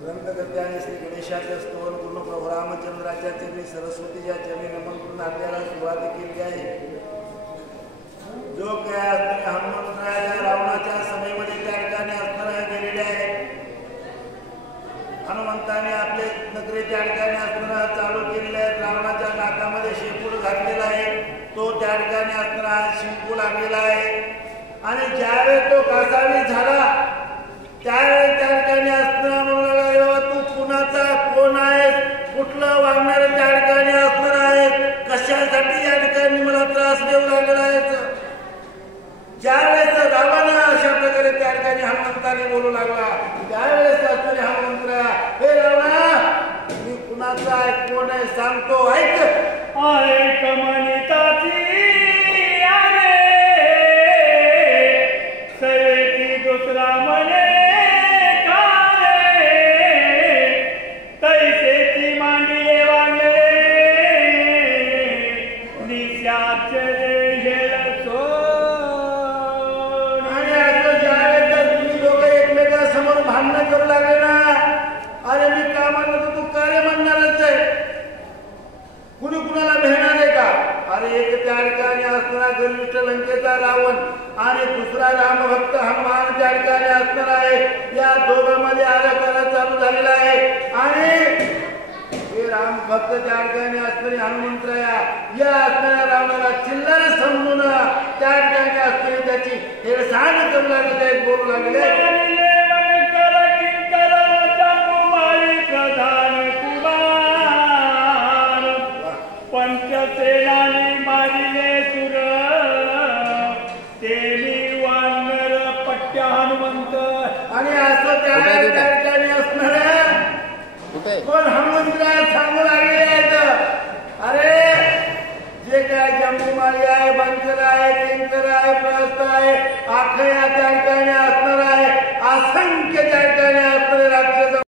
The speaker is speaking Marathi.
ग्रंथकर्त्याने श्री गणेशाचे स्तवन पूर्ण प्रभू रामचंद्राच्या चरणी सरस्वतीच्या चरणी नमन करून आपल्याला सुरुवात केली आहे. जो काय असणारे हनुमंतराया रावणाच्या सभेमध्ये त्या ठिकाणी असणारा गेलेले आहे. हनुमंताने आपले नगरी त्या ठिकाणी असणारा चालू केलेले आहे. रावणाच्या नाकामध्ये शेपूट घातलेला आहे. तो त्या ठिकाणी असणारा शिंकू लागलेला आहे. आणि ज्यावेळेस तो कासावी झाला त्यावेळेस त्या ठिकाणी असणारा म्हणून तू कुणाचा कोण आहे, कुठलं वागणार त्या ठिकाणी असणार आहे, कशासाठी या ठिकाणी मला त्रास देऊ लागलेला आहे. ज्यावेळेस रावण अशा प्रकारे त्या ठिकाणी हनुमंताने बोलू लागला त्यावेळेस असणारे हनुमंतरा हे रावणा मी कुणाचा आहे कोण आहे सांगतो ऐक. ऐक म्हणताची सवेती दुसरा म्हणे करू लागले ना. अरे मी का म्हणतो तू कार्य म्हणणारच आहे. कुणी कुणाला भेटणार आहे का. अरे एक त्या ठिकाणी असणारा गरिष्ठ लंकेचा रावण आणि दुसरा रामभक्त हनुमान त्या ठिकाणी असणार आहे. या दोघांमध्ये आराखडा चालू झालेला आहे. आणि हे रामभक्त त्या ठिकाणी असणारी हनुमंतराया या असणाऱ्या रावणाला चिल्लर समजून त्या ठिकाणी असणारी त्याची हेळसांड करू लागले आहेत, बोलू लागले. पंचसेनाने मारिले सुर ते मी वानर पट्ट्या हनुमंत. आणि असं त्या ठिकाणी असणार पण हनुमंतराय सांगू लागले आहेत. अरे जे काय जम्बूमाळी आहे, बंकर आहे, किंकर आहे, प्रस्थ आहे, आखया त्या ठिकाणी असणार आहे. असंख्य